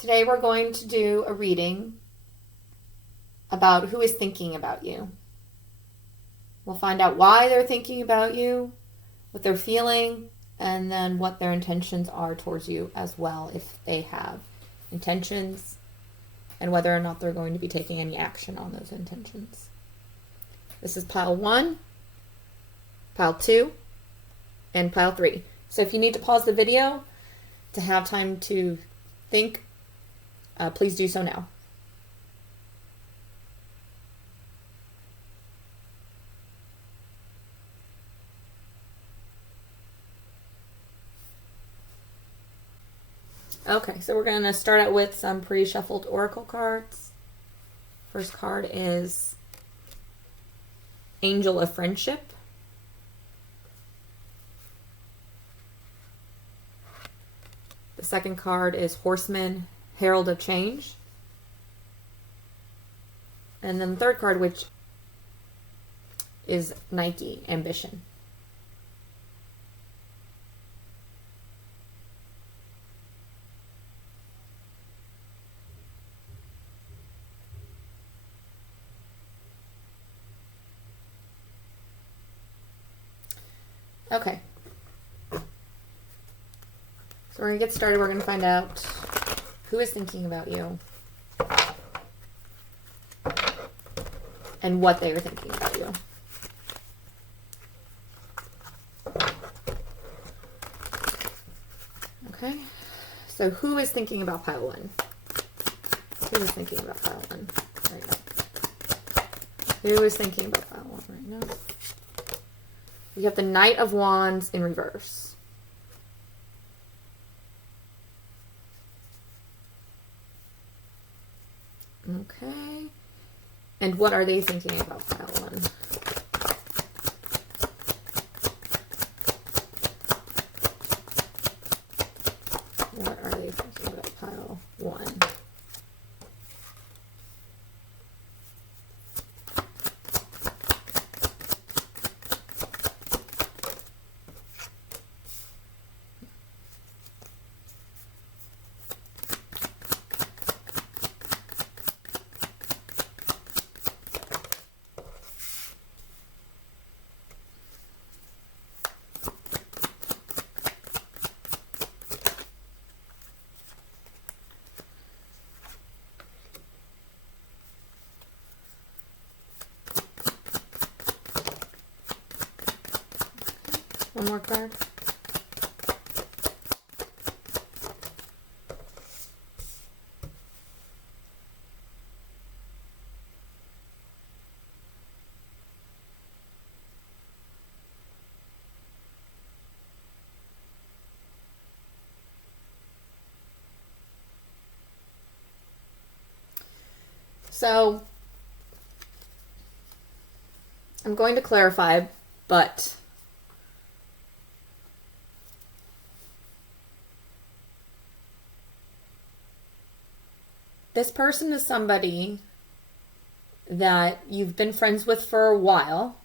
Today we're going to do a reading about who is thinking about you. We'll find out why they're thinking about you, what they're feeling, and then what their intentions are towards you as well, if they have intentions, and whether or not they're going to be taking any action on those intentions. This is pile 1, pile 2, and pile 3. So if you need to pause the video to have time to think, please do so now. Okay, so we're going to start out with some pre-shuffled oracle cards. First card is Angel of Friendship. The second card is Horseman, Herald of Change. And then the third card, which is Nike, Ambition. Okay. So we're going to get started. We're going to find out who is thinking about you and what they are thinking about you. Okay. So who is thinking about pile 1? Who is thinking about pile 1 right now? Who is thinking about pile 1 right now? We have the Knight of Wands in reverse. Okay. And what are they thinking about pile 1? What are they thinking about pile 1? One more card. So, I'm going to clarify, but this person is somebody that you've been friends with for a while.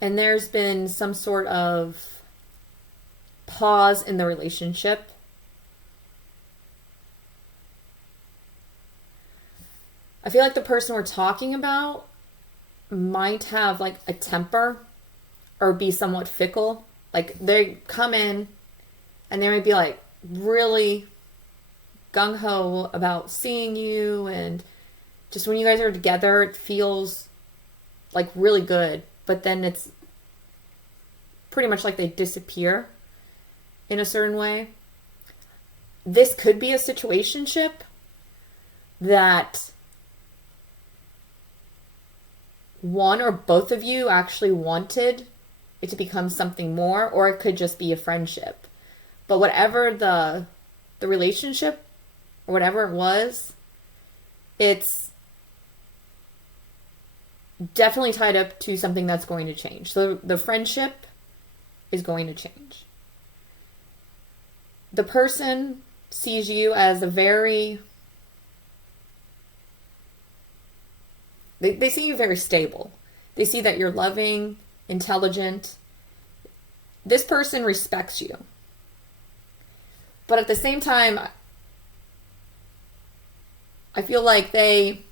And there's been some sort of pause in the relationship. I feel like the person we're talking about might have like a temper or be somewhat fickle. Like they come in and they might be like really gung-ho about seeing you, and just when you guys are together it feels like really good, but then it's pretty much like they disappear in a certain way. This could be a situationship that one or both of you actually wanted it to become something more, or it could just be a friendship. But whatever the relationship or whatever it was, it's definitely tied up to something that's going to change. So the friendship is going to change. The person sees you as a very... They see you very stable. They see that you're loving, intelligent, this person respects you. But at the same time, I feel like they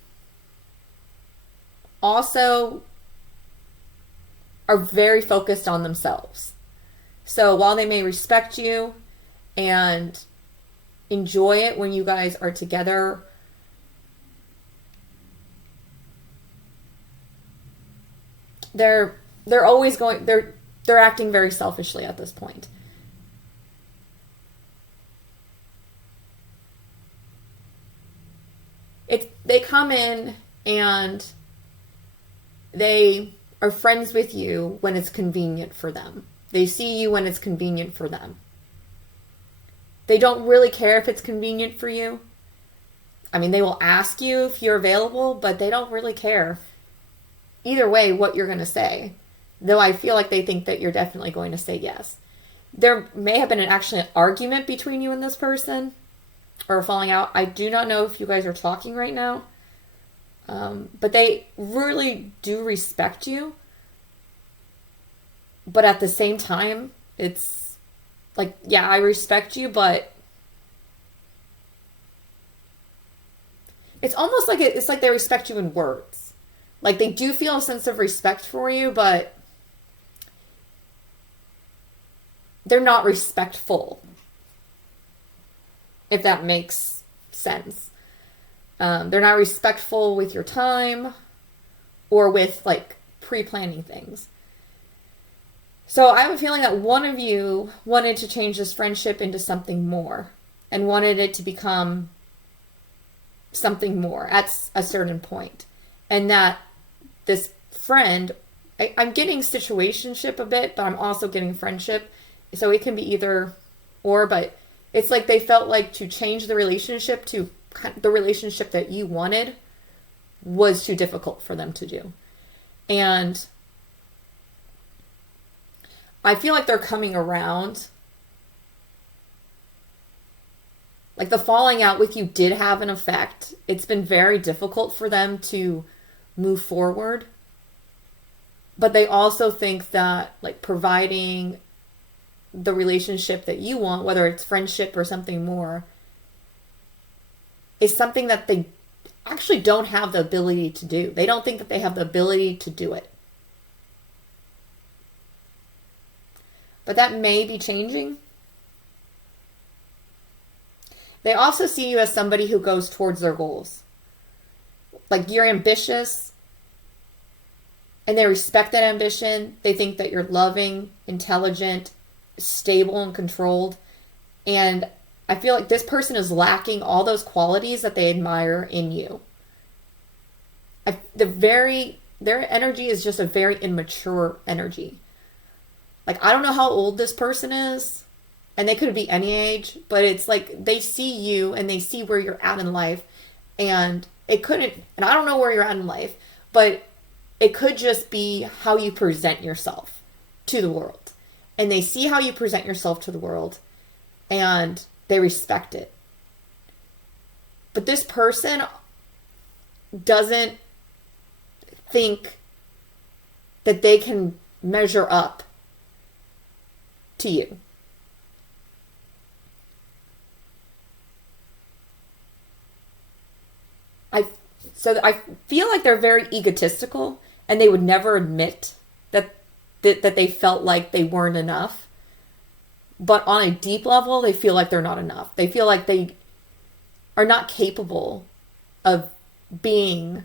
also are very focused on themselves. So while they may respect you and enjoy it when you guys are together, they're always going, they're acting very selfishly at this point. They come in and they are friends with you when it's convenient for them. They see you when it's convenient for them. They don't really care if it's convenient for you. I mean, they will ask you if you're available, but they don't really care either way what you're going to say. Though I feel like they think that you're definitely going to say yes. There may have been actually an argument between you and this person, or a falling out. I do not know if you guys are talking right now. But they really do respect you. But at the same time, it's like, yeah, I respect you, but it's almost like it's like they respect you in words. Like they do feel a sense of respect for you, but they're not respectful. If that makes sense. They're not respectful with your time or with like pre-planning things. So I have a feeling that one of you wanted to change this friendship into something more and wanted it to become something more at a certain point. And that this friend, I'm getting situationship a bit, but I'm also getting friendship. So it can be either or, but it's like they felt like to change the relationship to the relationship that you wanted was too difficult for them to do. And I feel like they're coming around. Like the falling out with you did have an effect. It's been very difficult for them to move forward. But they also think that like providing the relationship that you want, whether it's friendship or something more, is something that they actually don't have the ability to do. They don't think that they have the ability to do it. But that may be changing. They also see you as somebody who goes towards their goals. Like you're ambitious and they respect that ambition. They think that you're loving, intelligent, stable, and controlled. And I feel like this person is lacking all those qualities that they admire in you. Their energy is just a very immature energy. Like, I don't know how old this person is, and they could be any age, but it's like they see you and they see where you're at in life, and I don't know where you're at in life, but it could just be how you present yourself to the world. And they see how you present yourself to the world, and they respect it. But this person doesn't think that they can measure up to you. I feel like they're very egotistical, and they would never admit that they felt like they weren't enough. But on a deep level, they feel like they're not enough. They feel like they are not capable of being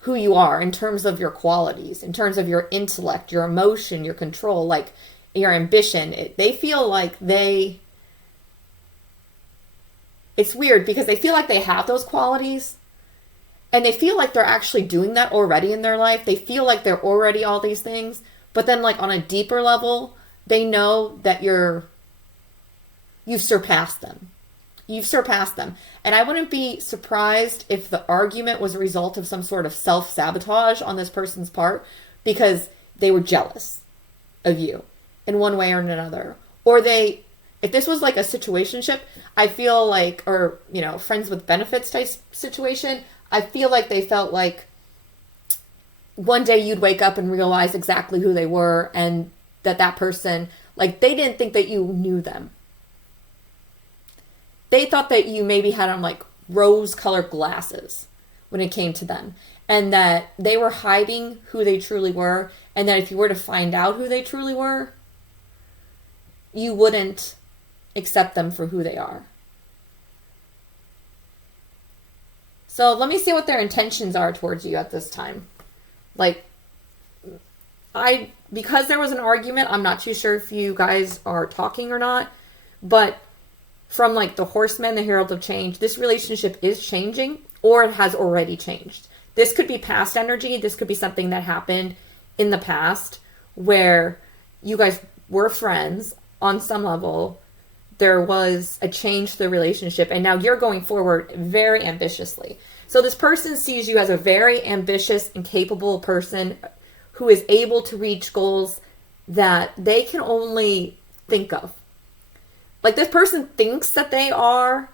who you are in terms of your qualities, in terms of your intellect, your emotion, your control, like your ambition. They feel like it's weird because they feel like they have those qualities and they feel like they're actually doing that already in their life. They feel like they're already all these things, but then like on a deeper level, they know that you've surpassed them. You've surpassed them. And I wouldn't be surprised if the argument was a result of some sort of self-sabotage on this person's part because they were jealous of you in one way or another. Or if this was like a situationship, I feel like, or, friends with benefits type situation, I feel like they felt like one day you'd wake up and realize exactly who they were, and that person, like, they didn't think that you knew them. They thought that you maybe had on like rose-colored glasses when it came to them, and that they were hiding who they truly were, and that if you were to find out who they truly were, you wouldn't accept them for who they are. So let me see what their intentions are towards you at this time. Like, because there was an argument, I'm not too sure if you guys are talking or not, but from like the Horseman, the Herald of Change, this relationship is changing, or it has already changed. This could be past energy. This could be something that happened in the past where you guys were friends on some level. There was a change to the relationship, and now you're going forward very ambitiously. So this person sees you as a very ambitious and capable person who is able to reach goals that they can only think of. Like, this person thinks that they are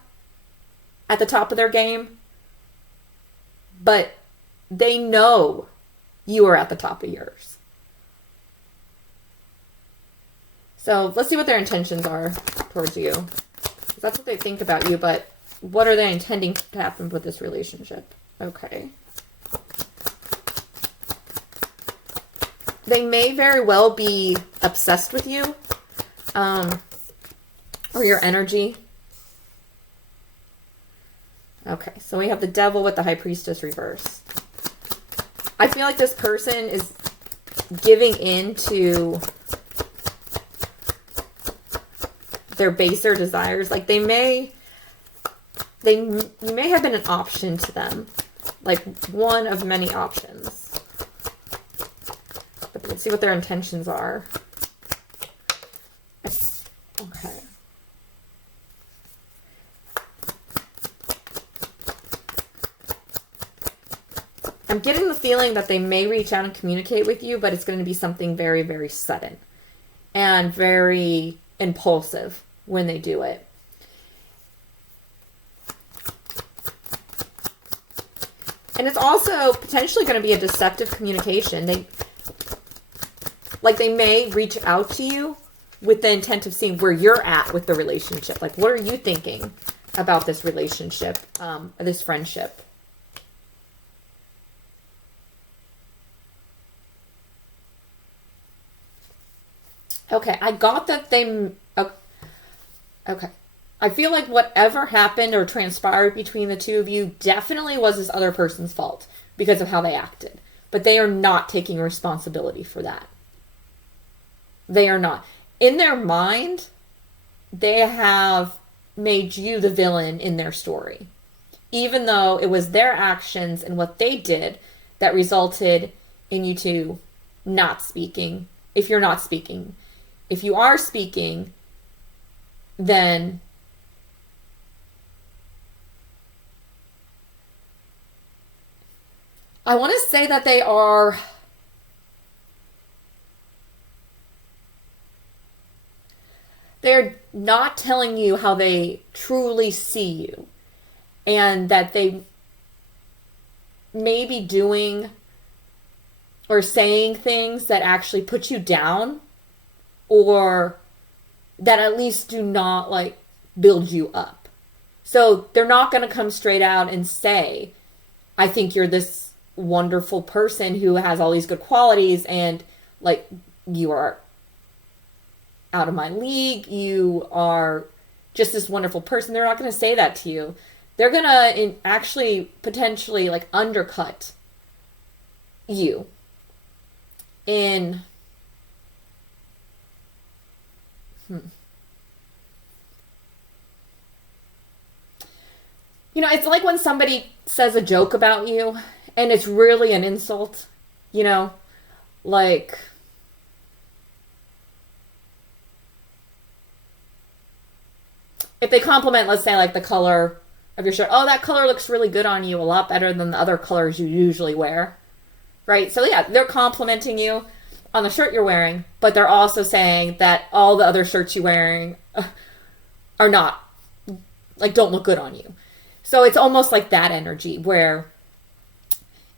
at the top of their game, but they know you are at the top of yours. So let's see what their intentions are towards you. That's what they think about you, but what are they intending to happen with this relationship? Okay. They may very well be obsessed with you, or your energy. Okay, so we have the Devil with the High Priestess reverse. I feel like this person is giving in to their baser desires. Like, you may have been an option to them, like one of many options. But let's see what their intentions are. Okay. I'm getting the feeling that they may reach out and communicate with you, but it's going to be something very, very sudden and very impulsive when they do it. And it's also potentially going to be a deceptive communication. They may reach out to you with the intent of seeing where you're at with the relationship. Like, what are you thinking about this relationship, this friendship? Okay, I got that they... Okay. I feel like whatever happened or transpired between the two of you definitely was this other person's fault because of how they acted. But they are not taking responsibility for that. They are not. In their mind, they have made you the villain in their story. Even though it was their actions and what they did that resulted in you two not speaking. If you're not speaking. If you are speaking, then I want to say that they're not telling you how they truly see you, and that they may be doing or saying things that actually put you down, or that at least do not like build you up. So they're not going to come straight out and say, I think you're this wonderful person who has all these good qualities, and like, you are out of my league, you are just this wonderful person. They're not going to say that to you. They're going to actually potentially like undercut you in You know, it's like when somebody says a joke about you and it's really an insult, you know, like, if they compliment, let's say, like the color of your shirt. Oh, that color looks really good on you, a lot better than the other colors you usually wear. Right? So yeah, they're complimenting you on the shirt you're wearing, but they're also saying that all the other shirts you're wearing are not, like, don't look good on you. So it's almost like that energy where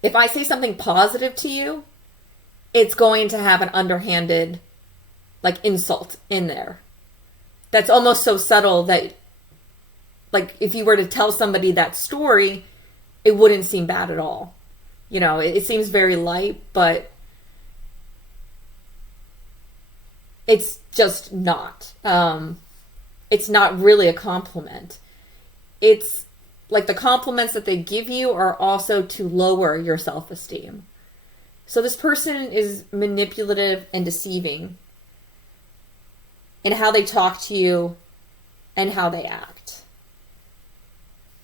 if I say something positive to you, it's going to have an underhanded, like, insult in there. That's almost so subtle that, like, if you were to tell somebody that story, it wouldn't seem bad at all. You know, it seems very light, but it's just not. It's not really a compliment. It's like the compliments that they give you are also to lower your self-esteem. So this person is manipulative and deceiving in how they talk to you and how they act.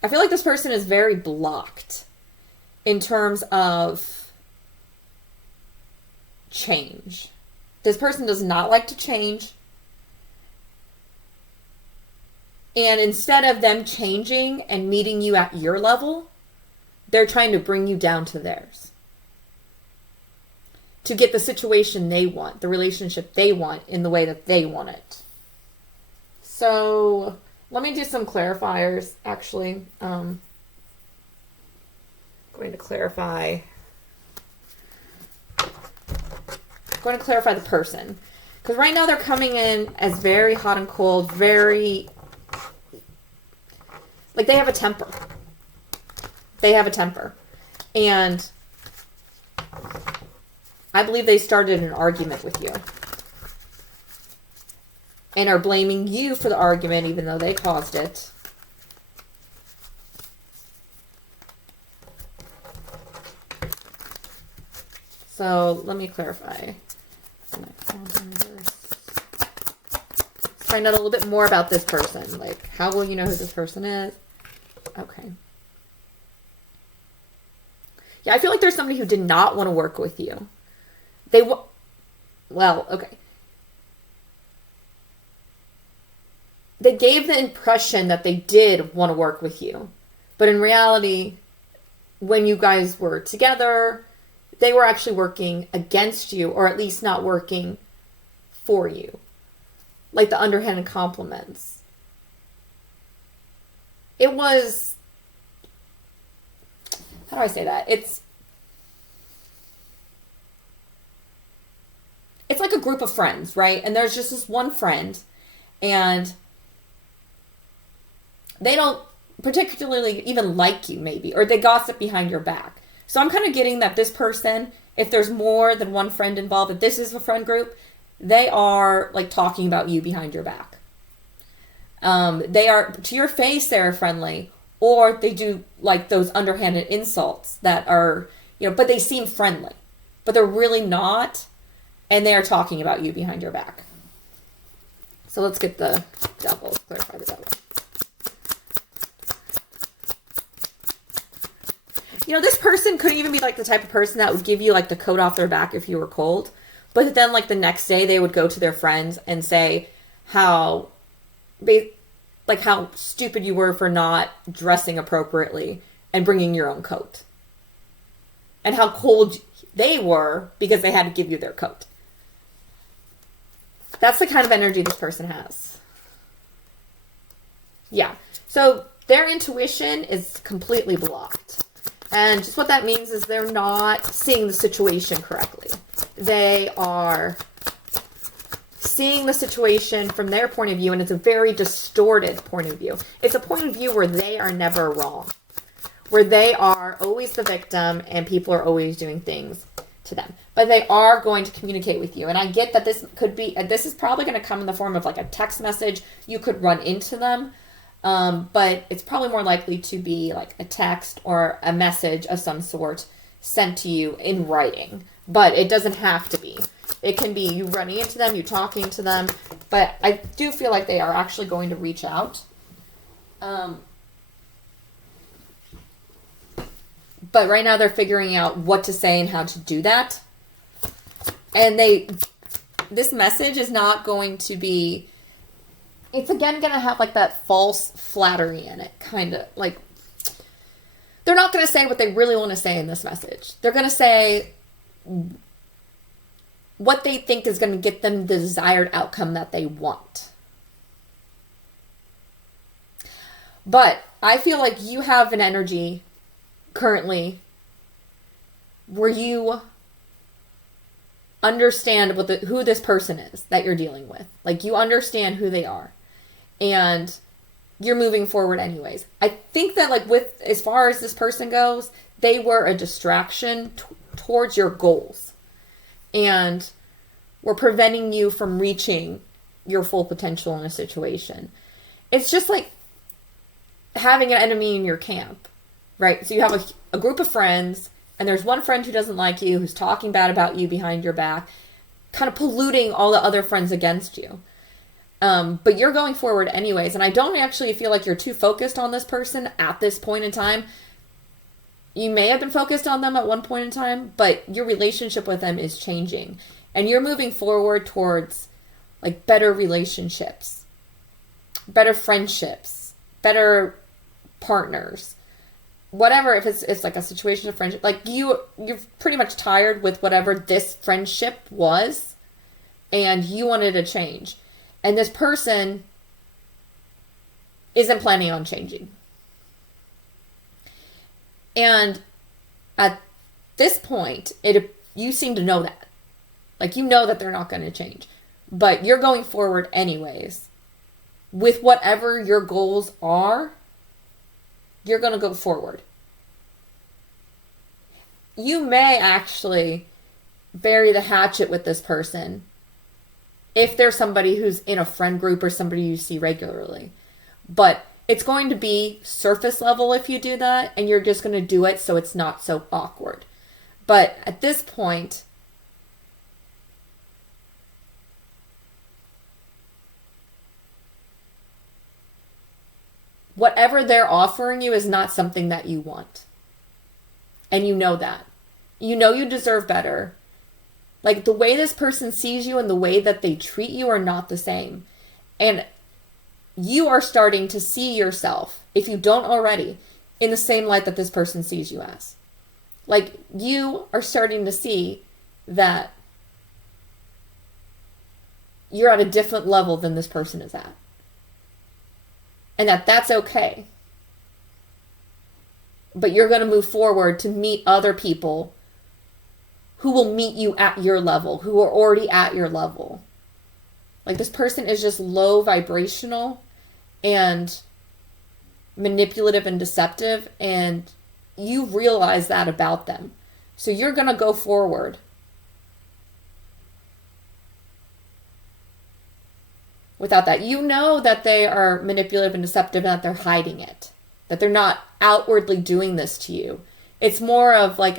I feel like this person is very blocked in terms of change. This person does not like to change. And instead of them changing and meeting you at your level, they're trying to bring you down to theirs. To get the situation they want, the relationship they want in the way that they want it. So let me do some clarifiers, actually. I'm going to clarify the person. Because right now they're coming in as very hot and cold, very, like, they have a temper. They have a temper. And I believe they started an argument with you. And are blaming you for the argument, even though they caused it. So let me clarify. Find out a little bit more about this person. Like, how will you know who this person is? Okay. Yeah, I feel like there's somebody who did not want to work with you. Well, okay. They gave the impression that they did want to work with you. But in reality, when you guys were together, they were actually working against you, or at least not working for you. Like the underhanded compliments. It was, how do I say that? It's like a group of friends, right? And there's just this one friend, and they don't particularly even like you, maybe, or they gossip behind your back. So I'm kind of getting that this person, if there's more than one friend involved, if this is a friend group, they are, like, talking about you behind your back. They are, to your face, they're friendly, or they do, like, those underhanded insults that are, you know, but they seem friendly, but they're really not, and they are talking about you behind your back. So let's get the devil. Let's clarify the devil. You know, this person could even be, like, the type of person that would give you, like, the coat off their back if you were cold. But then, like, the next day they would go to their friends and say how stupid you were for not dressing appropriately and bringing your own coat. And how cold they were because they had to give you their coat. That's the kind of energy this person has. Yeah. So their intuition is completely blocked. And just what that means is they're not seeing the situation correctly. They are seeing the situation from their point of view, and it's a very distorted point of view. It's a point of view where they are never wrong, where they are always the victim and people are always doing things to them. But they are going to communicate with you. And I get that this is probably going to come in the form of, like, a text message. You could run into them. But it's probably more likely to be like a text or a message of some sort sent to you in writing. But it doesn't have to be. It can be you running into them, you talking to them. But I do feel like they are actually going to reach out. But right now they're figuring out what to say and how to do that. And this message is not going to be, it's again going to have, like, that false flattery in it, kind of. Like, they're not going to say what they really want to say in this message. They're going to say what they think is going to get them the desired outcome that they want. But I feel like you have an energy currently where you understand who this person is that you're dealing with. Like, you understand who they are. And you're moving forward anyways. I think that, like, with as far as this person goes, they were a distraction towards your goals. And were preventing you from reaching your full potential in a situation. It's just like having an enemy in your camp, right? So you have a group of friends, and there's one friend who doesn't like you, who's talking bad about you behind your back, kind of polluting all the other friends against you. But you're going forward anyways, and I don't actually feel like you're too focused on this person at this point in time. You may have been focused on them at one point in time, but your relationship with them is changing. And you're moving forward towards, like, better relationships, better friendships, better partners, whatever. If it's like a situation of friendship, like, you're pretty much tired with whatever this friendship was, and you wanted to change. And this person isn't planning on changing. And at this point, you seem to know that. Like, you know that they're not going to change. But you're going forward anyways. With whatever your goals are, you're going to go forward. You may actually bury the hatchet with this person if there's somebody who's in a friend group or somebody you see regularly. But it's going to be surface level if you do that, and you're just going to do it so it's not so awkward. But at this point, whatever they're offering you is not something that you want. And you know that. You know you deserve better. Like, the way this person sees you and the way that they treat you are not the same. And you are starting to see yourself, if you don't already, in the same light that this person sees you as. Like, you are starting to see that you're at a different level than this person is at. And that's okay. But you're going to move forward to meet other people who will meet you at your level, who are already at your level. Like, this person is just low vibrational and manipulative and deceptive, and you realize that about them. So you're going to go forward. Without that, you know that they are manipulative and deceptive and that they're hiding it. That they're not outwardly doing this to you. It's more of like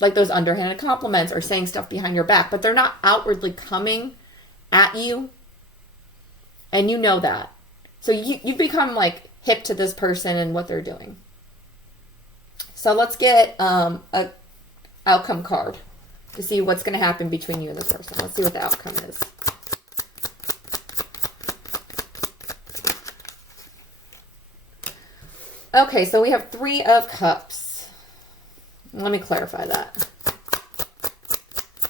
those underhanded compliments or saying stuff behind your back, but they're not outwardly coming at you. And you know that. So you've become, like, hip to this person and what they're doing. So let's get a outcome card to see what's going to happen between you and this person. Let's see what the outcome is. Okay, so we have 3 of Cups. Let me clarify that.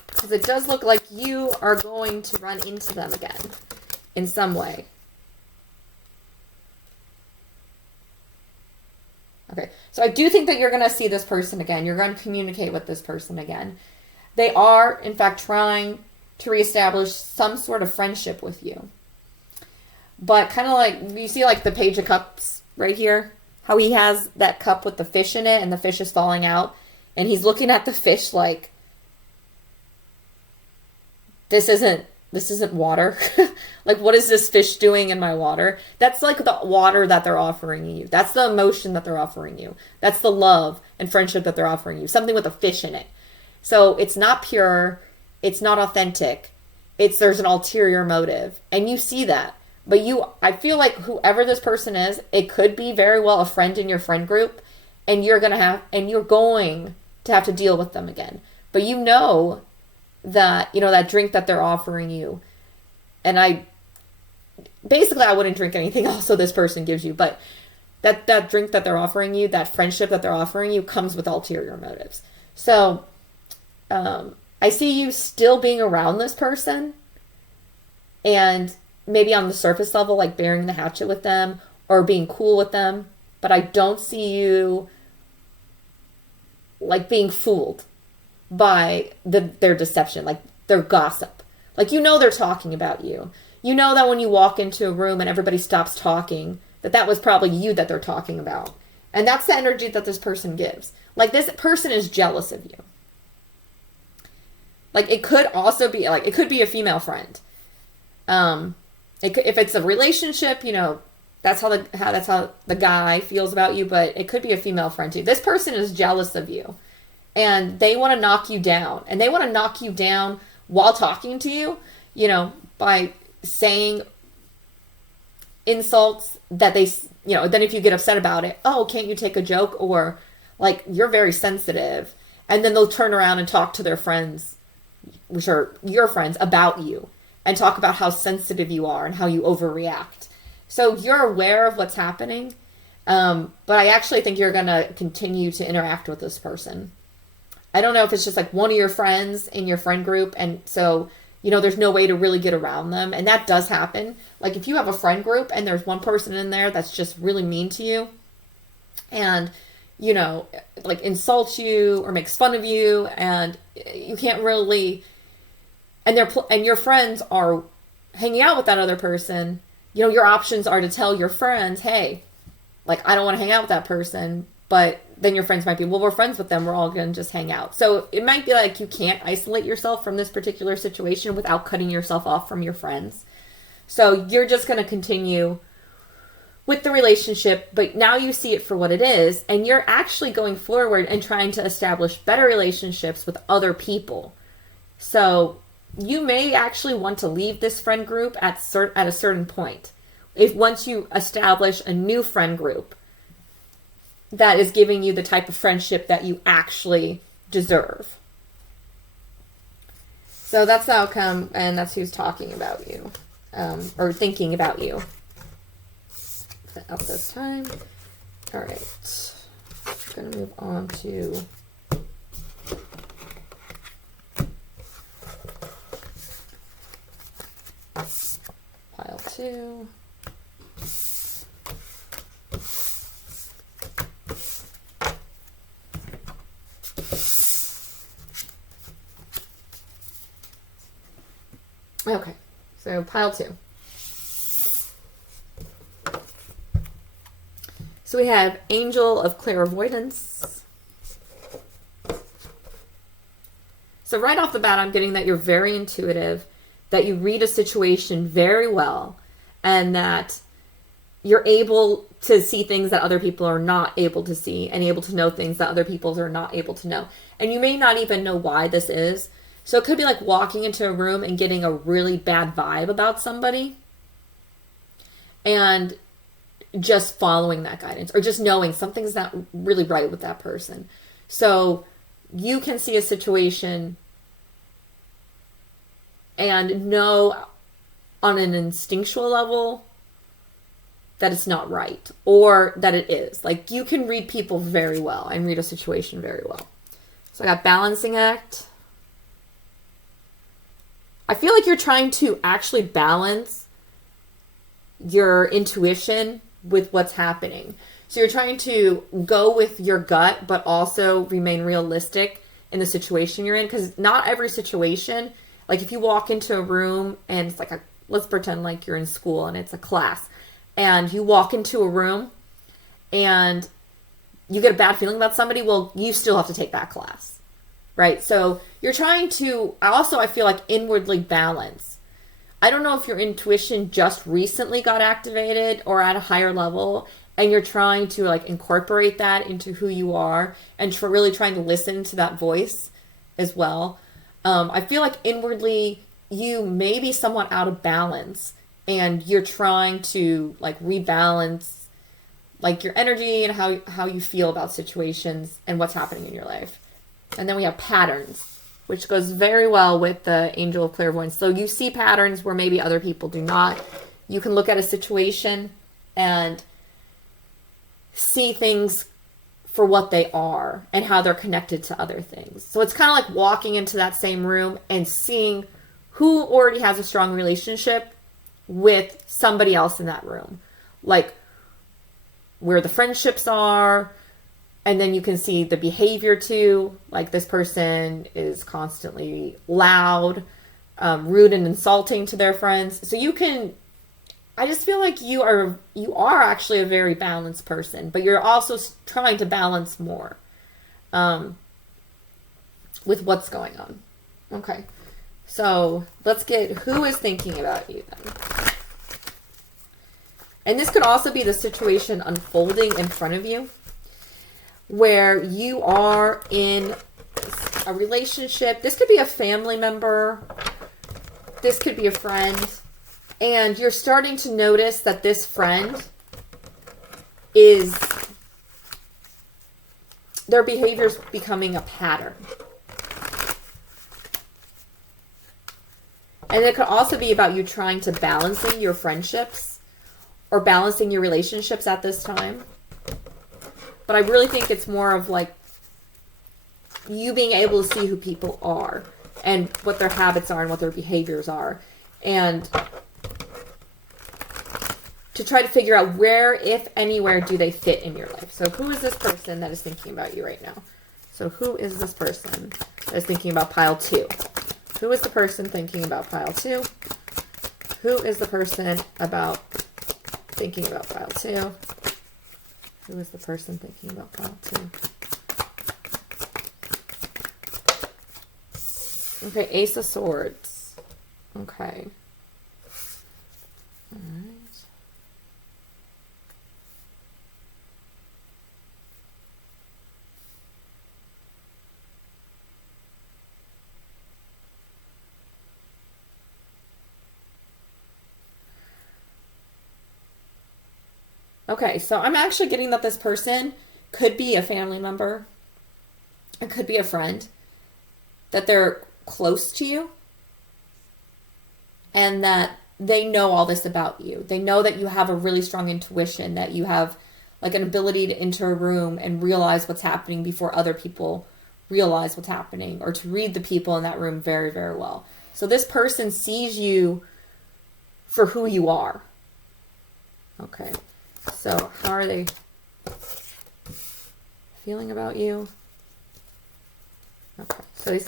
Because it does look like you are going to run into them again in some way. Okay, so I do think that you're going to see this person again. You're going to communicate with this person again. They are, in fact, trying to reestablish some sort of friendship with you. But kind of like, you see like the Page of Cups right here? How he has that cup with the fish in it and the fish is falling out. And he's looking at the fish like, this isn't water. Like, what is this fish doing in my water? That's like the water that they're offering you. That's the emotion that they're offering you. That's the love and friendship that they're offering you. Something with a fish in it. So it's not pure. It's not authentic. There's an ulterior motive. And you see that. But I feel like whoever this person is, it could be very well a friend in your friend group. And you're going to have to deal with them again. But you know that, that drink that they're offering you. And I wouldn't drink anything else so this person gives you. But that drink that they're offering you, that friendship that they're offering you, comes with ulterior motives. So I see you still being around this person. And maybe on the surface level, like burying the hatchet with them or being cool with them. But I don't see you like being fooled by their deception, like their gossip. Like, they're talking about you. You know that when you walk into a room and everybody stops talking, that was probably you that they're talking about. And that's the energy that this person gives. Like, this person is jealous of you. Like, it could also be, like, it could be a female friend. If it's a relationship, that's how the guy feels about you, but it could be a female friend too. This person is jealous of you, and they want to knock you down, and they want to knock you down while talking to you, by saying insults that they, then if you get upset about it, oh, can't you take a joke? Or like, you're very sensitive. And then they'll turn around and talk to their friends, which are your friends, about you, and talk about how sensitive you are and how you overreact. So you're aware of what's happening. But I actually think you're going to continue to interact with this person. I don't know if it's just like one of your friends in your friend group, and so, there's no way to really get around them. And that does happen. Like, if you have a friend group and there's one person in there that's just really mean to you and, like insults you or makes fun of you, and you can't really, and your friends are hanging out with that other person, your options are to tell your friends, hey, like, I don't want to hang out with that person. But then your friends might be, well, we're friends with them, we're all going to just hang out. So it might be like you can't isolate yourself from this particular situation without cutting yourself off from your friends. So you're just going to continue with the relationship, but now you see it for what it is, and you're actually going forward and trying to establish better relationships with other people. So you may actually want to leave this friend group at a certain point. Once you establish a new friend group that is giving you the type of friendship that you actually deserve. So that's the outcome, and that's who's talking about you, or thinking about you at this time. All right, I'm going to move on to pile 2. Okay, so pile 2. So we have Angel of Clairvoyance. So right off the bat, I'm getting that you're very intuitive, that you read a situation very well, and that you're able to see things that other people are not able to see, and able to know things that other people are not able to know. And you may not even know why this is. So it could be like walking into a room and getting a really bad vibe about somebody and just following that guidance, or just knowing something's not really right with that person. So you can see a situation and know on an instinctual level that it's not right, or that it is. Like, you can read people very well and read a situation very well. So I got Balancing Act. I feel like you're trying to actually balance your intuition with what's happening. So you're trying to go with your gut, but also remain realistic in the situation you're in. Because not every situation, like if you walk into a room and it's like let's pretend like you're in school and it's a class, and you walk into a room and you get a bad feeling about somebody, well, you still have to take that class. Right? So you're trying to, I feel like, inwardly balance. I don't know if your intuition just recently got activated or at a higher level, and you're trying to like incorporate that into who you are, and really trying to listen to that voice as well. I feel like inwardly you may be somewhat out of balance, and you're trying to like rebalance like your energy and how you feel about situations and what's happening in your life. And then we have Patterns, which goes very well with the Angel of Clairvoyance. So you see patterns where maybe other people do not. You can look at a situation and see things for what they are and how they're connected to other things. So it's kind of like walking into that same room and seeing who already has a strong relationship with somebody else in that room. Like where the friendships are, And then you can see the behavior too. Like this person is constantly loud, rude and insulting to their friends. So you can, I just feel like you are actually a very balanced person, but you're also trying to balance more with what's going on. Okay. So let's get who is thinking about you then. And this could also be the situation unfolding in front of you, where you are in a relationship. This could be a family member. This could be a friend. And you're starting to notice that this friend is, their behavior is becoming a pattern. And it could also be about you trying to balancing your friendships or balancing your relationships at this time. But I really think it's more of like you being able to see who people are and what their habits are and what their behaviors are. And to try to figure out where, if anywhere, do they fit in your life. So who is this person that is thinking about you right now? So who is this person that is thinking about pile 2? Who is the person thinking about pile 2? Who is the person thinking about pile 2? Who is the person thinking about pile 2? Okay, Ace of Swords. Okay. All right. Okay, so I'm actually getting that this person could be a family member. It could be a friend. That they're close to you. And that they know all this about you. They know that you have a really strong intuition. That you have like an ability to enter a room and realize what's happening before other people realize what's happening. Or to read the people in that room very, very well. So this person sees you for who you are. Okay. So, how are they feeling about you? Okay, so they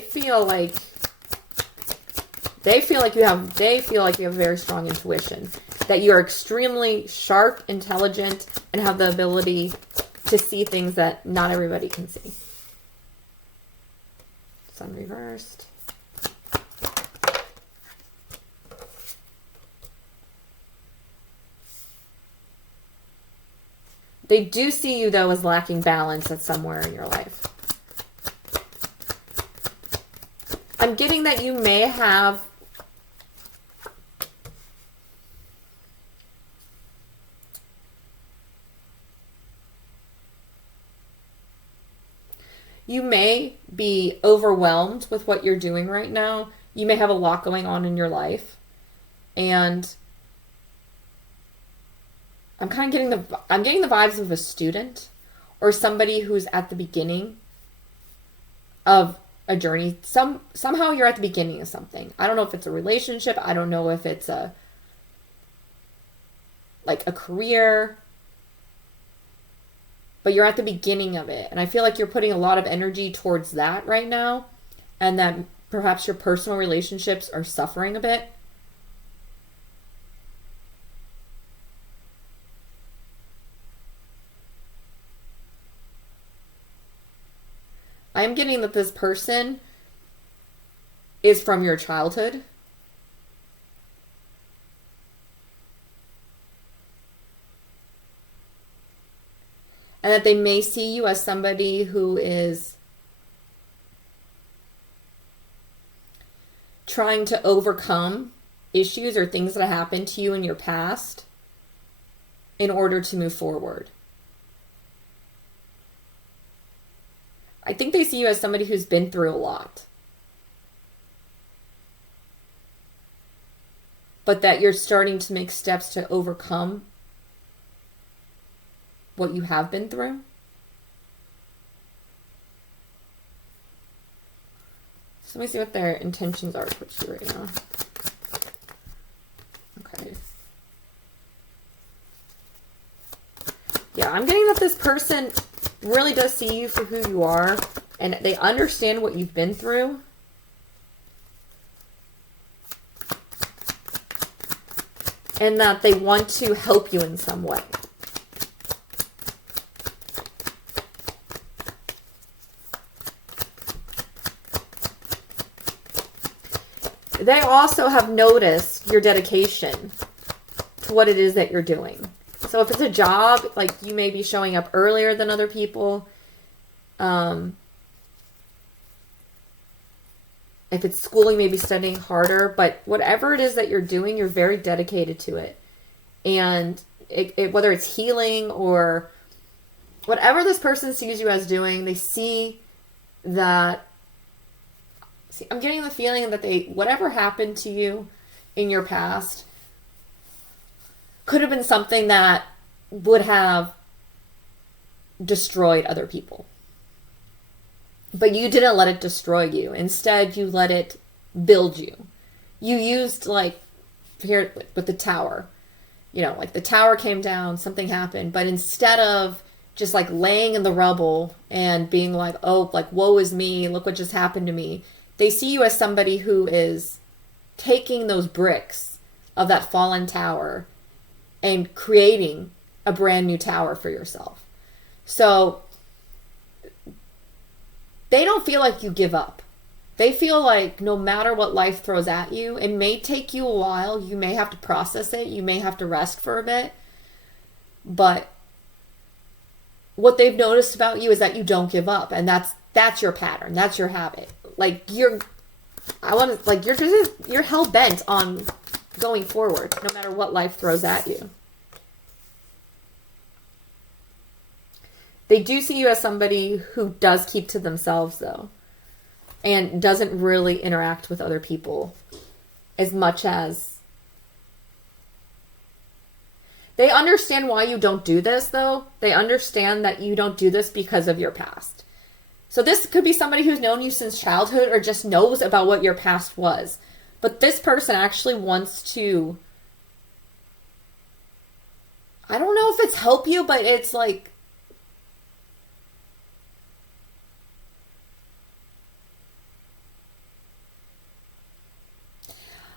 feel like you have very strong intuition, that you are extremely sharp, intelligent, and have the ability to see things that not everybody can see. Sun reversed. They do see you, though, as lacking balance at somewhere in your life. I'm getting that you may have you may be overwhelmed with what you're doing right now. You may have a lot going on in your life. And I'm getting the vibes of a student or somebody who's at the beginning of a journey. Somehow you're at the beginning of something. I don't know if it's a relationship. I don't know if it's a career. But you're at the beginning of it. And I feel like you're putting a lot of energy towards that right now. And that perhaps your personal relationships are suffering a bit. I'm getting that this person is from your childhood. And that they may see you as somebody who is trying to overcome issues or things that happened to you in your past in order to move forward. I think they see you as somebody who's been through a lot. But that you're starting to make steps to overcome what you have been through. So let me see what their intentions are towards you right now. Okay. Yeah, I'm getting that this person really does see you for who you are, and they understand what you've been through. And that they want to help you in some way. They also have noticed your dedication to what it is that you're doing. So if it's a job, like you may be showing up earlier than other people. If it's school, you may be studying harder. But whatever it is that you're doing, you're very dedicated to it. And whether it's healing or whatever this person sees you as doing, they see that... See, I'm getting the feeling that whatever happened to you in your past could have been something that would have destroyed other people. But you didn't let it destroy you. Instead, you let it build you. You used, like, here with the tower. You know, like the tower came down, something happened. But instead of just, like, laying in the rubble and being like, oh, like, woe is me, look what just happened to me. They see you as somebody who is taking those bricks of that fallen tower and creating a brand new tower for yourself. So they don't feel like you give up. They feel like no matter what life throws at you, it may take you a while. You may have to process it. You may have to rest for a bit. But what they've noticed about you is that you don't give up. And that's your pattern. That's your habit. Like you're hell bent on going forward, no matter what life throws at you. They do see you as somebody who does keep to themselves, though, and doesn't really interact with other people as much as... They understand why you don't do this, though. They understand that you don't do this because of your past. So this could be somebody who's known you since childhood or just knows about what your past was. But this person actually wants to... I don't know if it's help you, but it's like...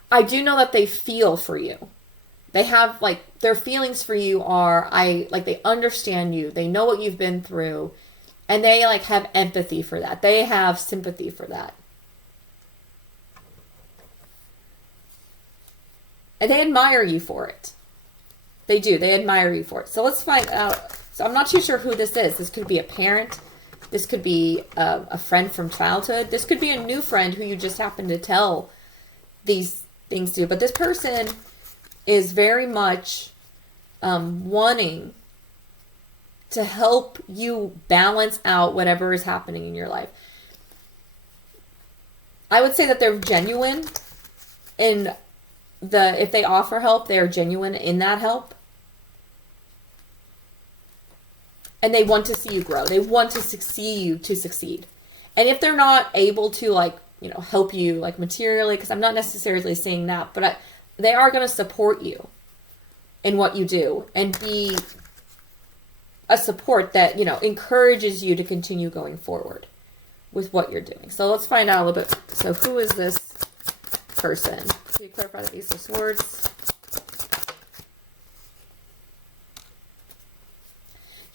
I do know that they feel for you. They have, like, their feelings for you are, they understand you. They know what you've been through. And they, like, have empathy for that. They have sympathy for that. And they admire you for it. They do. They admire you for it. So let's find out. So I'm not too sure who this is. This could be a parent. This could be a friend from childhood. This could be a new friend who you just happen to tell these things to. But this person is very much wanting to help you balance out whatever is happening in your life. I would say that they're genuine if they offer help, they are genuine in that help. And they want to see you grow. They want to see you to succeed. And if they're not able to, like, you know, help you, like, materially, because I'm not necessarily saying that, but they are going to support you in what you do and be a support that, you know, encourages you to continue going forward with what you're doing. So let's find out a little bit. So who is this person? Can you clarify the Ace of Swords?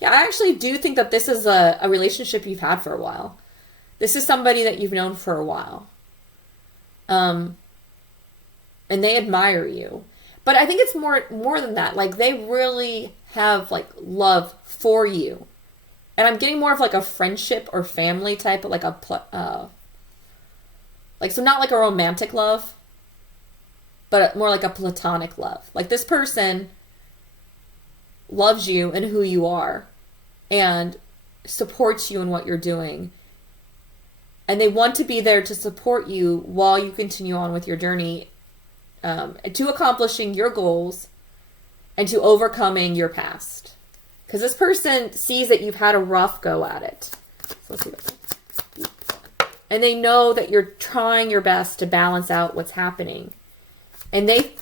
Yeah, I actually do think that this is a relationship you've had for a while. This is somebody that you've known for a while. And they admire you. But I think it's more than that. Like, they really have, like, love for you. And I'm getting more of, like, a friendship or family type of, like, so not like a romantic love, but more like a platonic love. Like, this person loves you and who you are and supports you in what you're doing. And they want to be there to support you while you continue on with your journey to accomplishing your goals and to overcoming your past. Because this person sees that you've had a rough go at it. So let's see what. And they know that you're trying your best to balance out what's happening. And they...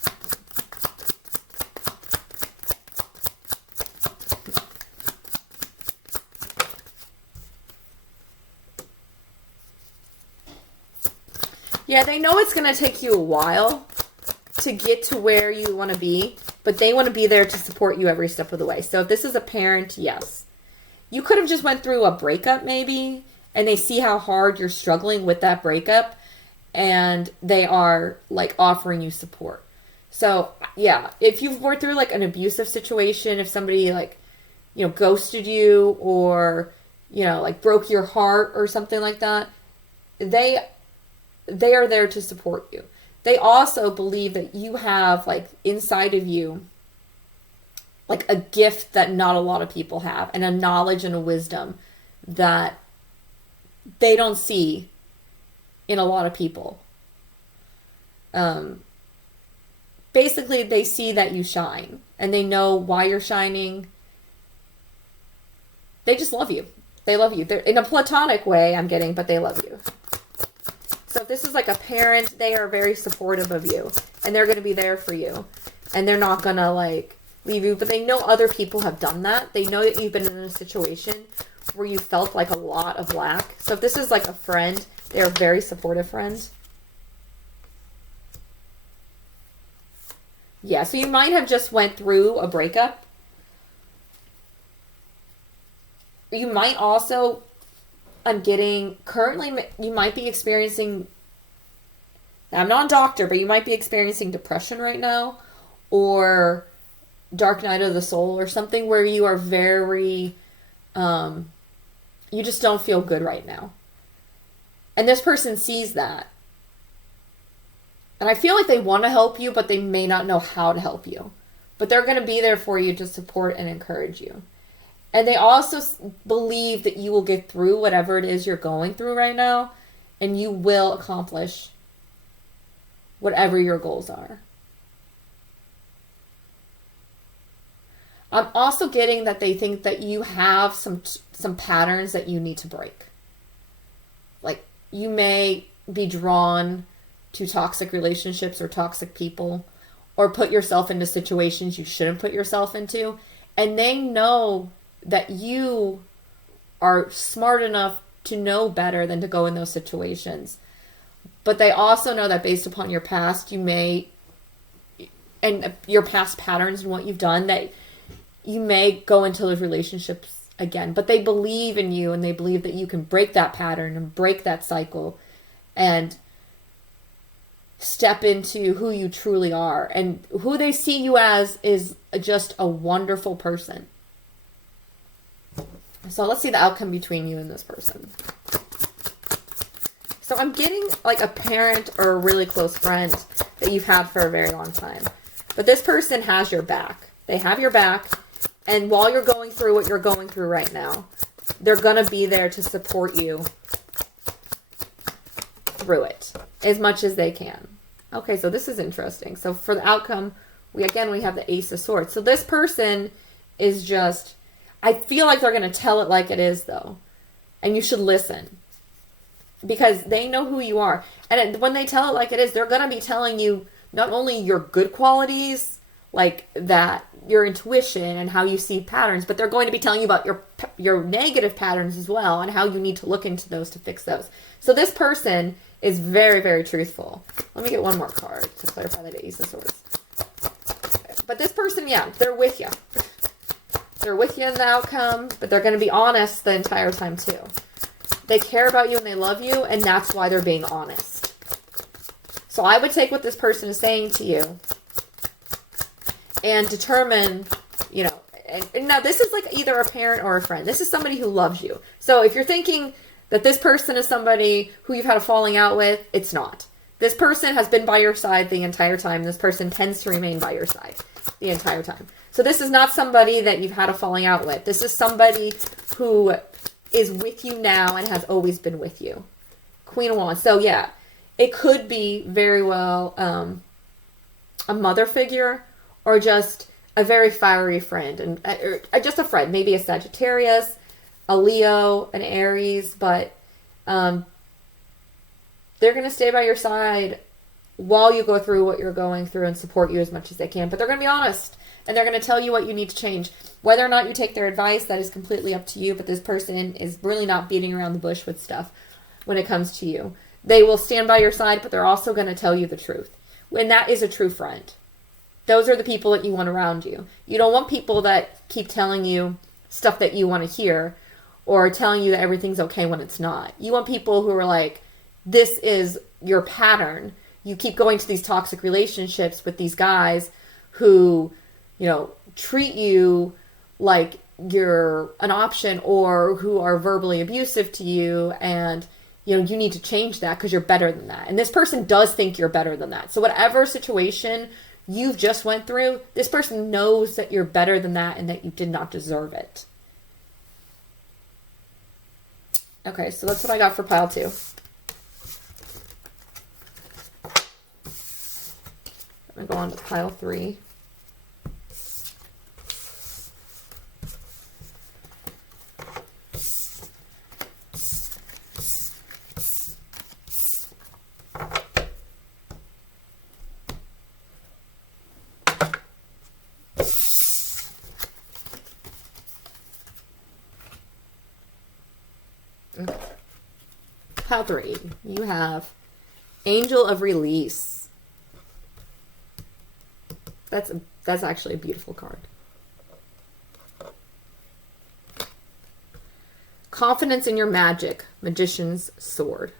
Yeah, they know it's going to take you a while to get to where you want to be, but they want to be there to support you every step of the way. So if this is a parent, yes. You could have just went through a breakup maybe, and they see how hard you're struggling with that breakup, and they are like offering you support. So yeah, if you've worked through like an abusive situation, if somebody like, you know, ghosted you or, you know, like broke your heart or something like that, they are there to support you. They also believe that you have like inside of you like a gift that not a lot of people have, and a knowledge and a wisdom that they don't see in a lot of people. Basically, they see that you shine, and they know why you're shining. They just love you. They love you. They're, in a platonic way, I'm getting, but they love you. So if this is like a parent, they are very supportive of you, and they're going to be there for you, and they're not going to like leave you, but they know other people have done that. They know that you've been in a situation where you felt like a lot of lack. So if this is like a friend, they're a very supportive friend. Yeah, so you might have just went through a breakup. You might also, I'm getting, currently you might be experiencing, I'm not a doctor, but you might be experiencing depression right now, or dark night of the soul, or something where you are very, you just don't feel good right now. And this person sees that. And I feel like they want to help you, but they may not know how to help you. But they're going to be there for you to support and encourage you. And they also believe that you will get through whatever it is you're going through right now, and you will accomplish whatever your goals are. I'm also getting that they think that you have some patterns that you need to break. Like, you may be drawn to toxic relationships or toxic people, or put yourself into situations you shouldn't put yourself into. And they know that you are smart enough to know better than to go in those situations. But they also know that based upon your past, you may, and your past patterns and what you've done, that you may go into those relationships again. But they believe in you, and they believe that you can break that pattern and break that cycle and step into who you truly are. And who they see you as is just a wonderful person. So let's see the outcome between you and this person. So I'm getting like a parent or a really close friend that you've had for a very long time. But this person has your back. They have your back. And while you're going through what you're going through right now, they're going to be there to support you through it as much as they can. Okay, so this is interesting. So for the outcome, we have the Ace of Swords. So this person is just, I feel like they're going to tell it like it is, though. And you should listen. Because they know who you are. And when they tell it like it is, they're going to be telling you not only your good qualities, like that, your intuition and how you see patterns, but they're going to be telling you about your negative patterns as well, and how you need to look into those to fix those. So this person is very, very truthful. Let me get one more card to clarify that Ace of Swords. But this person, yeah, they're with you. They're with you in the outcome, but they're going to be honest the entire time too. They care about you and they love you, and that's why they're being honest. So I would take what this person is saying to you and determine, you know, and now this is like either a parent or a friend. This is somebody who loves you. So if you're thinking that this person is somebody who you've had a falling out with, it's not. This person has been by your side the entire time. This person tends to remain by your side the entire time. So this is not somebody that you've had a falling out with. This is somebody who is with you now and has always been with you. Queen of Wands. So yeah, it could be very well a mother figure, or just a very fiery friend, and or just a friend, maybe a Sagittarius, a Leo, an Aries, but they're going to stay by your side while you go through what you're going through and support you as much as they can. But they're going to be honest, and they're going to tell you what you need to change. Whether or not you take their advice, that is completely up to you, but this person is really not beating around the bush with stuff when it comes to you. They will stand by your side, but they're also going to tell you the truth. And that is a true friend. Those are the people that you want around you. You don't want people that keep telling you stuff that you want to hear or telling you that everything's okay when it's not. You want people who are like, this is your pattern. You keep going to these toxic relationships with these guys who, treat you like you're an option or who are verbally abusive to you, and you need to change that because you're better than that. And this person does think you're better than that. So whatever situation you've just went through, this person knows that you're better than that and that you did not deserve it. Okay, so that's what I got for pile 2. I'm going to go on to pile 3. Pile 3, you have Angel of Release. That's actually a beautiful card. Confidence in your magic, Magician's Sword.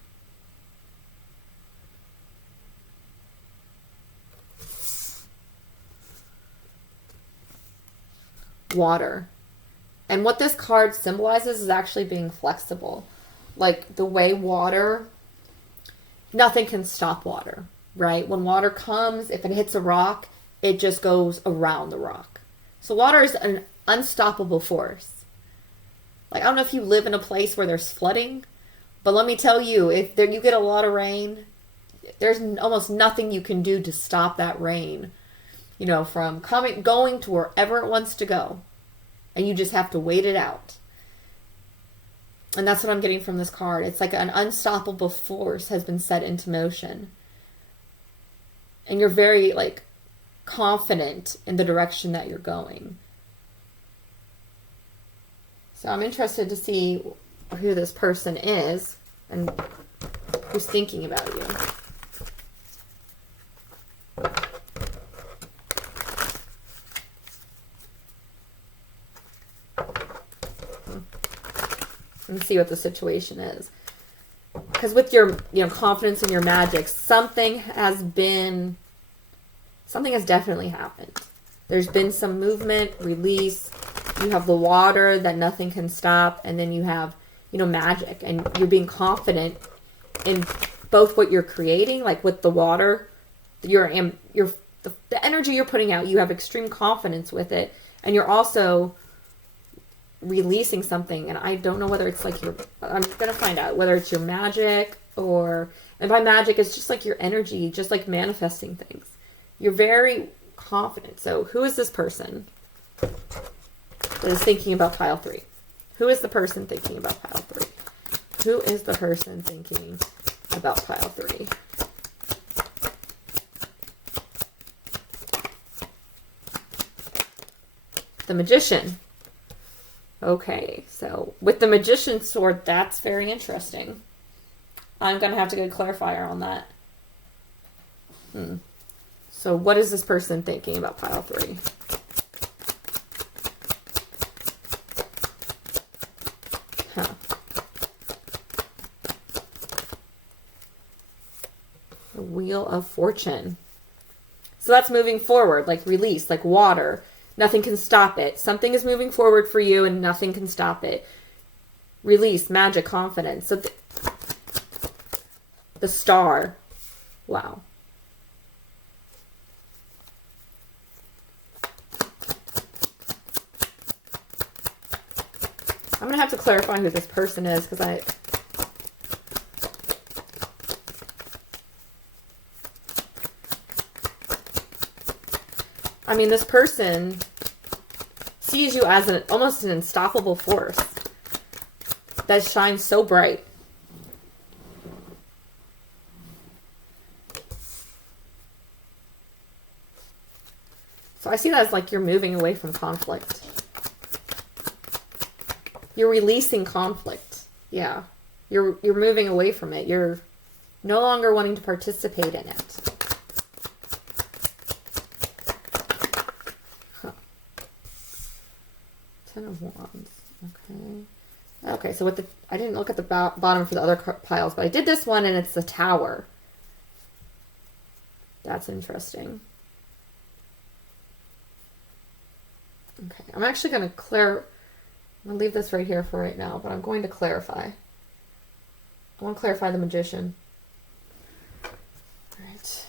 Water. And what this card symbolizes is actually being flexible. Like the way water, nothing can stop water, right? When water comes, if it hits a rock, it just goes around the rock. So water is an unstoppable force. Like, I don't know if you live in a place where there's flooding, but let me tell you, if you get a lot of rain, there's almost nothing you can do to stop that rain, from going to wherever it wants to go. And you just have to wait it out. And that's what I'm getting from this card. It's like an unstoppable force has been set into motion. And you're very, confident in the direction that you're going. So I'm interested to see who this person is and who's thinking about you. And see what the situation is. Because with your, confidence in your magic, something has definitely happened. There's been some movement, release. You have the water that nothing can stop, and then you have, magic, and you're being confident in both what you're creating, like with the water, the energy you're putting out. You have extreme confidence with it, and you're also releasing something, and I don't know whether it's I'm gonna find out whether it's your magic and by magic it's just like your energy, just like manifesting things. You're very confident. So who is this person that is thinking about pile 3? Who is the person thinking about pile 3? Who is the person thinking about pile 3? The Magician. Okay, so with the Magician's Sword, that's very interesting. I'm going to have to get a clarifier on that. So what is this person thinking about pile 3? The Wheel of Fortune. So that's moving forward, like release, like water. Nothing can stop it. Something is moving forward for you and nothing can stop it. Release, magic, confidence. So the Star. Wow. I'm going to have to clarify who this person is because this person sees you as almost an unstoppable force that shines so bright. So I see that as like you're moving away from conflict. You're releasing conflict. Yeah. You're moving away from it. You're No longer wanting to participate in it. Huh. Ten of Wands. Okay. Okay, so I didn't look at the bottom for the other piles, but I did this one, and it's the Tower. That's interesting. Okay, I'm actually going to I'm going to leave this right here for right now, but I'm going to clarify. I want to clarify the Magician. All right.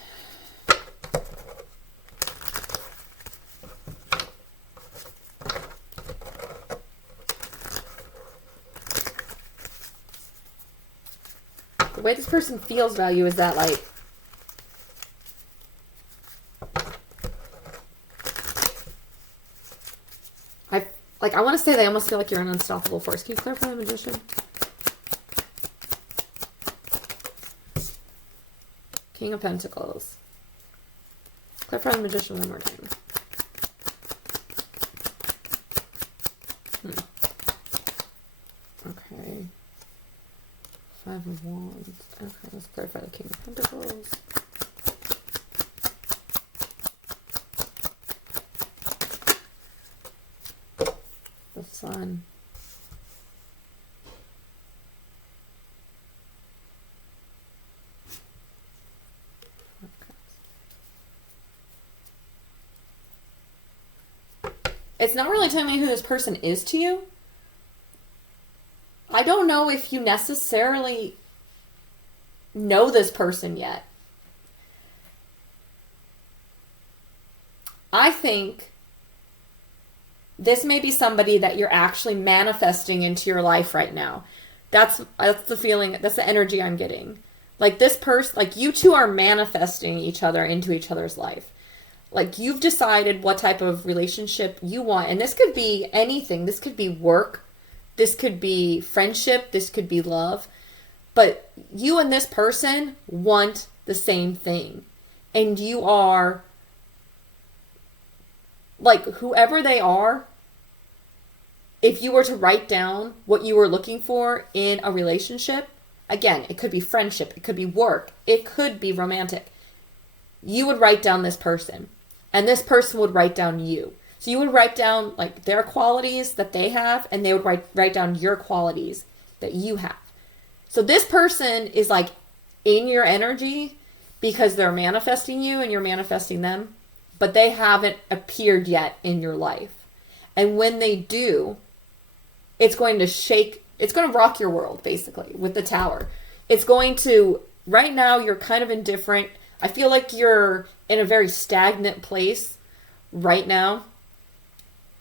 The way this person feels about you is that, like, I want to say they almost feel like you're an unstoppable force. Can you clarify the Magician? King of Pentacles. Clarify the Magician one more time. Okay. Five of Wands. Okay, let's clarify the King of Pentacles. The Sun. It's not really telling me who this person is to you. I don't know if you necessarily know this person yet. I think this may be somebody that you're actually manifesting into your life right now. That's the feeling, that's the energy I'm getting. Like this person, like you two are manifesting each other into each other's life. Like you've decided what type of relationship you want. And this could be anything. This could be work. This could be friendship. This could be love. But you and this person want the same thing. And you are, like, whoever they are, if you were to write down what you were looking for in a relationship, again, it could be friendship, it could be work, it could be romantic. You would write down this person, and this person would write down you. So you would write down, like, their qualities that they have, and they would write down your qualities that you have. So this person is, like, in your energy because they're manifesting you and you're manifesting them, but they haven't appeared yet in your life. And when they do, it's going to rock your world, basically, with the Tower. It's going to, right now, you're kind of indifferent. I feel like you're in a very stagnant place right now.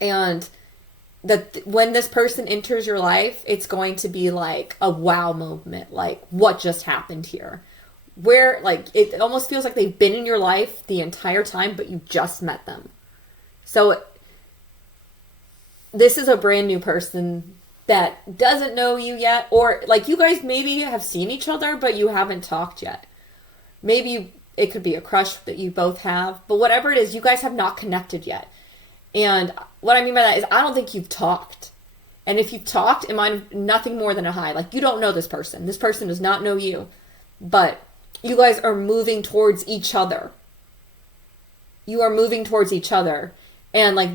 And that when this person enters your life, it's going to be like a wow moment. Like, what just happened here? Where, like, it almost feels like they've been in your life the entire time, but you just met them. So this is a brand new person that doesn't know you yet, or like you guys maybe have seen each other, but you haven't talked yet. Maybe it could be a crush that you both have, but whatever it is, you guys have not connected yet. And what I mean by that is I don't think you've talked. And if you've talked, it might have nothing more than a hi. Like, you don't know this person. This person does not know you. But you guys are moving towards each other. You are moving towards each other. And, like,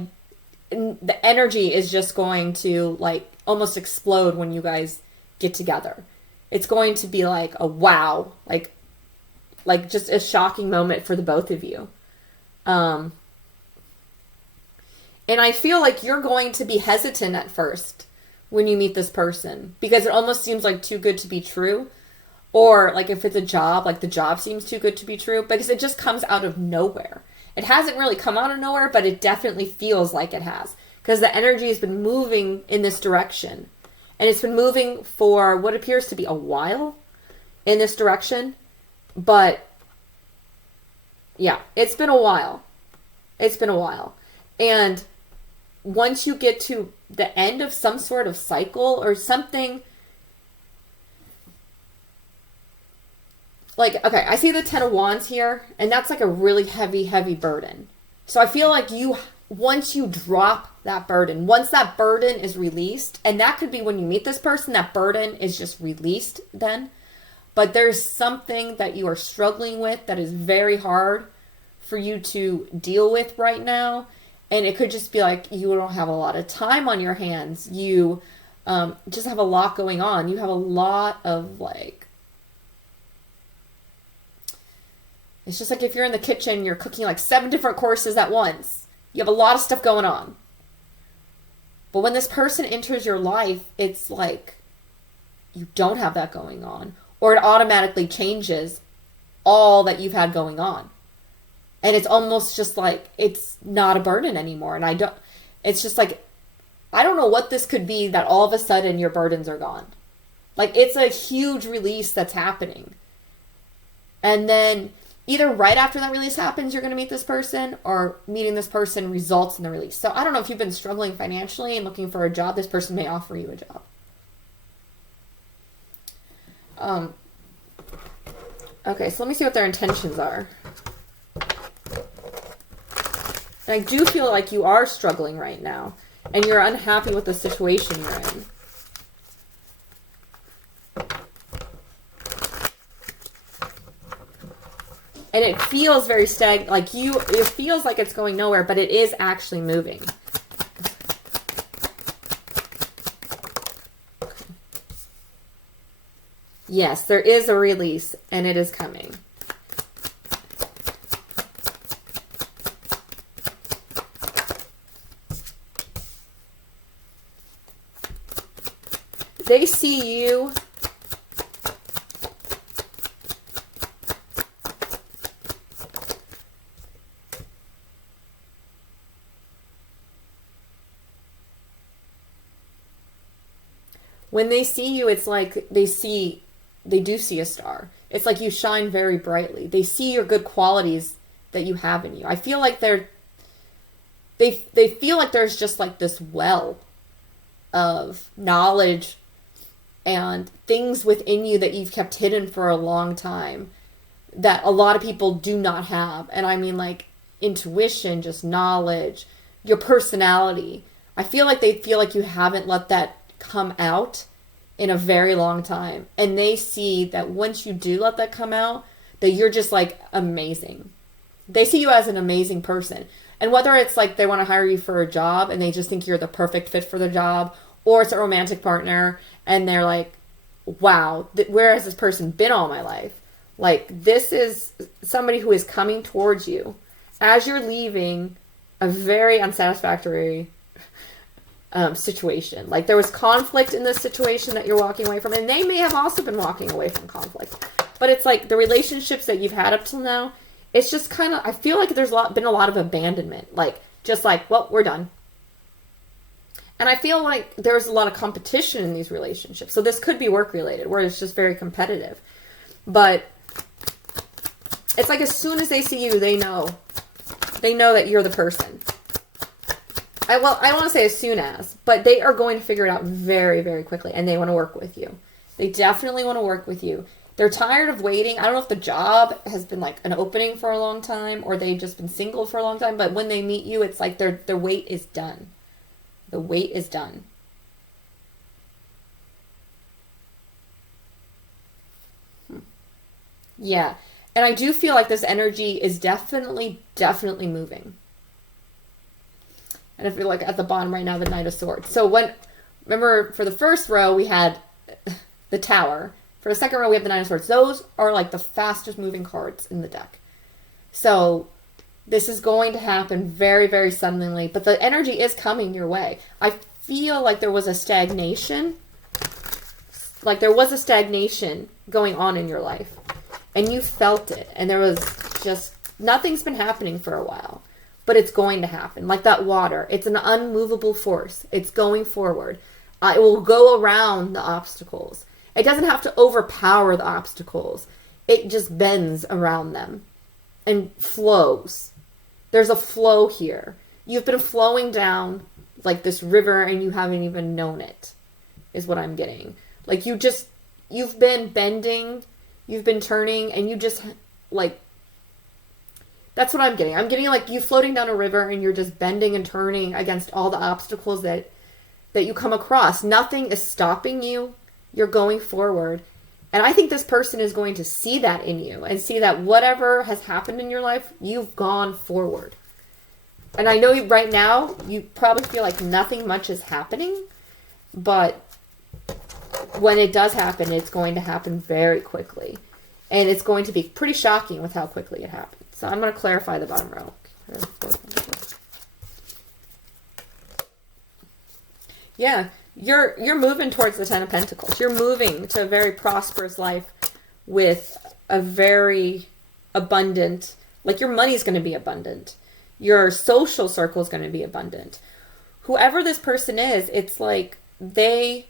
the energy is just going to, like, almost explode when you guys get together. It's going to be like a wow. Like just a shocking moment for the both of you. And I feel like you're going to be hesitant at first when you meet this person, because it almost seems like too good to be true. Or like if it's a job, like the job seems too good to be true, because it just comes out of nowhere. It hasn't really come out of nowhere, but it definitely feels like it has, because the energy has been moving in this direction. And it's been moving for what appears to be a while in this direction. But yeah, it's been a while. It's been a while. And once you get to the end of some sort of cycle or something, like, okay, I see the Ten of Wands here, and that's like a really heavy, heavy burden. So I feel like once you drop that burden, once that burden is released, and that could be when you meet this person, that burden is just released then. but there's something that you are struggling with that is very hard for you to deal with right now. And it could just be like you don't have a lot of time on your hands. You just have a lot going on. You have a lot of like, it's just like if you're in the kitchen, you're cooking like 7 different courses at once. You have a lot of stuff going on. But when this person enters your life, it's like you don't have that going on. Or it automatically changes all that you've had going on. And it's almost just like it's not a burden anymore. And it's just like, I don't know what this could be that all of a sudden your burdens are gone. Like it's a huge release that's happening. And then either right after that release happens, you're going to meet this person, or meeting this person results in the release. So I don't know if you've been struggling financially and looking for a job, this person may offer you a job. Okay, so let me see what their intentions are. And I do feel like you are struggling right now, and you're unhappy with the situation you're in. And it feels very stagnant, like it feels like it's going nowhere, but it is actually moving. Okay. Yes, there is a release, and it is coming. They see you when they see you, it's like they do see a star. It's like you shine very brightly. They see your good qualities that you have in you. I feel like they feel like there's just like this well of knowledge and things within you that you've kept hidden for a long time that a lot of people do not have. And I mean like intuition, just knowledge, your personality. I feel like they feel like you haven't let that come out in a very long time. And they see that once you do let that come out, that you're just like amazing. They see you as an amazing person. And whether it's like they want to hire you for a job and they just think you're the perfect fit for the job, or it's a romantic partner and they're like, wow, where has this person been all my life? Like, this is somebody who is coming towards you as you're leaving a very unsatisfactory situation. Like, there was conflict in this situation that you're walking away from, and they may have also been walking away from conflict. But it's like the relationships that you've had up till now, it's just kind of, I feel like there's been a lot of abandonment. Like, just like, well, we're done. And I feel like there's a lot of competition in these relationships. So this could be work-related, where it's just very competitive. But it's like as soon as they see you, they know that you're the person. I want to say as soon as, but they are going to figure it out very, very quickly, and they want to work with you. They definitely want to work with you. They're tired of waiting. I don't know if the job has been like an opening for a long time, or they've just been single for a long time, but when they meet you, it's like their wait is done. The wait is done. Yeah. And I do feel like this energy is definitely moving. And if you're like at the bottom right now, the Knight of Swords. So remember for the first row, we had the Tower. For the second row, we have the Nine of Swords. Those are like the fastest moving cards in the deck. So this is going to happen very, very suddenly, but the energy is coming your way. I feel like there was a stagnation. Like there was a stagnation going on in your life, and you felt it, and there was just, nothing's been happening for a while, but it's going to happen. Like that water, it's an unmovable force. It's going forward. It will go around the obstacles. It doesn't have to overpower the obstacles. It just bends around them and flows. There's a flow here. You've been flowing down like this river and you haven't even known it, is what I'm getting. Like you've been bending, you've been turning, and you just like, that's what I'm getting. I'm getting like you floating down a river and you're just bending and turning against all the obstacles that you come across. Nothing is stopping you. You're going forward. And I think this person is going to see that in you and see that whatever has happened in your life, you've gone forward. And I know right now you probably feel like nothing much is happening, but when it does happen, it's going to happen very quickly. And it's going to be pretty shocking with how quickly it happens. So I'm going to clarify the bottom row. Yeah, you're moving towards the Ten of Pentacles. You're moving to a very prosperous life with a very abundant, like your money's going to be abundant. Your social circle is going to be abundant. Whoever this person is, it's like they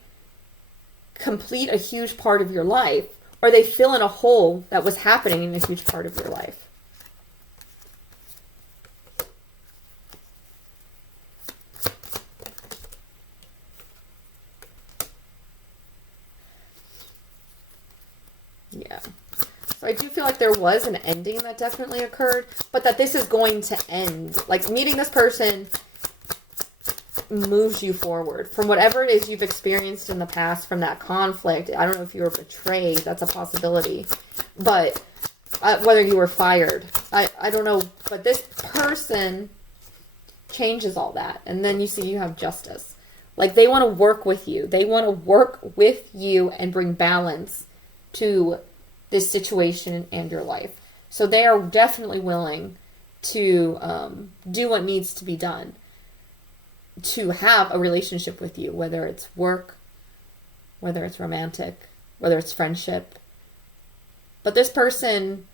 complete a huge part of your life, or they fill in a hole that was happening in a huge part of your life. Yeah. So I do feel like there was an ending that definitely occurred, but that this is going to end. Like meeting this person moves you forward from whatever it is you've experienced in the past, from that conflict. I don't know if you were betrayed. That's a possibility. But whether you were fired, I don't know. But this person changes all that. And then you see you have justice. Like they want to work with you. They want to work with you and bring balance to this situation and your life. So they are definitely willing to do what needs to be done to have a relationship with you, whether it's work, whether it's romantic, whether it's friendship. But this person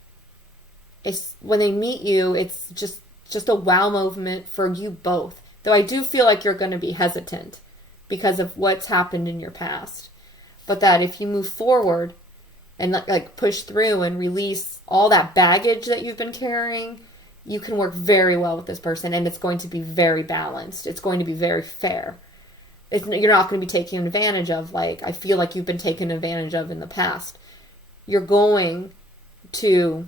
is, when they meet you, it's just a wow moment for you both. Though I do feel like you're going to be hesitant because of what's happened in your past. But that if you move forward and like push through and release all that baggage that you've been carrying, you can work very well with this person, and it's going to be very balanced. It's going to be very fair. You're not going to be taken advantage of, like I feel like you've been taken advantage of in the past. You're going to,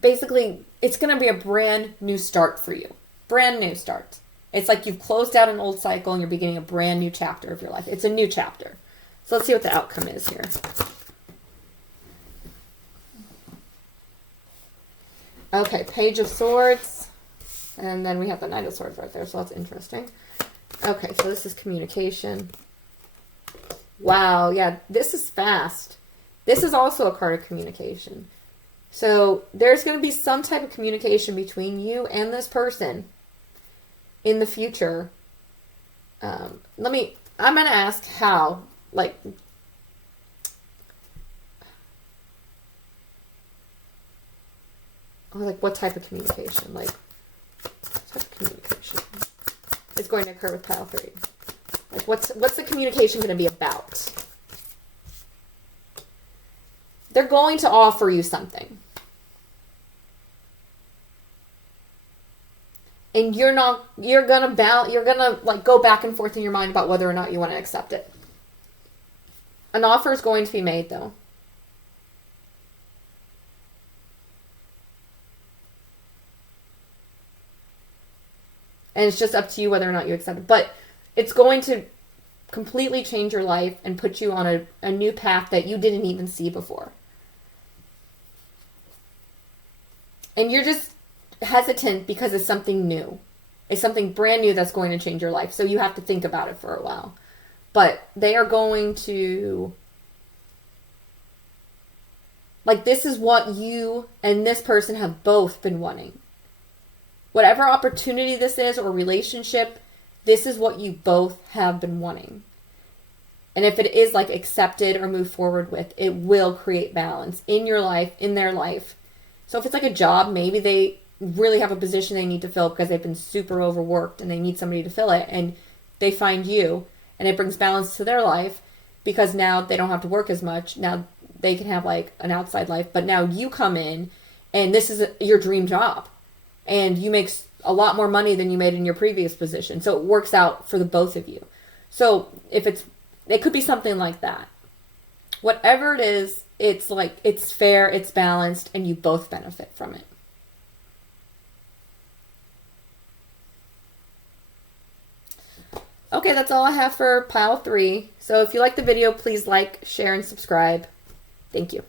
basically, it's going to be a brand new start for you. Brand new start. It's like you've closed out an old cycle and you're beginning a brand new chapter of your life. It's a new chapter. So let's see what the outcome is here. Okay, Page of Swords. And then we have the Knight of Swords right there, so that's interesting. Okay, so this is communication. Wow, yeah, this is fast. This is also a card of communication. So there's going to be some type of communication between you and this person in the future. I'm going to ask how, like what type of communication, like what type of communication is going to occur with pile 3? Like what's the communication going to be about? They're going to offer you something. And you're gonna like go back and forth in your mind about whether or not you want to accept it. An offer is going to be made though. And it's just up to you whether or not you accept it. But it's going to completely change your life and put you on a new path that you didn't even see before. And you're just hesitant because it's something new. It's something brand new that's going to change your life. So you have to think about it for a while. But they are going to... like, this is what you and this person have both been wanting. Whatever opportunity this is or relationship, this is what you both have been wanting. And if it is like accepted or moved forward with, it will create balance in your life, in their life. So if it's like a job, maybe they really have a position they need to fill because they've been super overworked and they need somebody to fill it, and they find you and it brings balance to their life because now they don't have to work as much. Now they can have like an outside life, but now you come in and this is your dream job. And you make a lot more money than you made in your previous position. So it works out for the both of you. So it could be something like that. Whatever it is, it's like, it's fair, it's balanced, and you both benefit from it. Okay, Okay, that's all I have for pile 3. So if you like the video, please like, share, and subscribe. Thank you.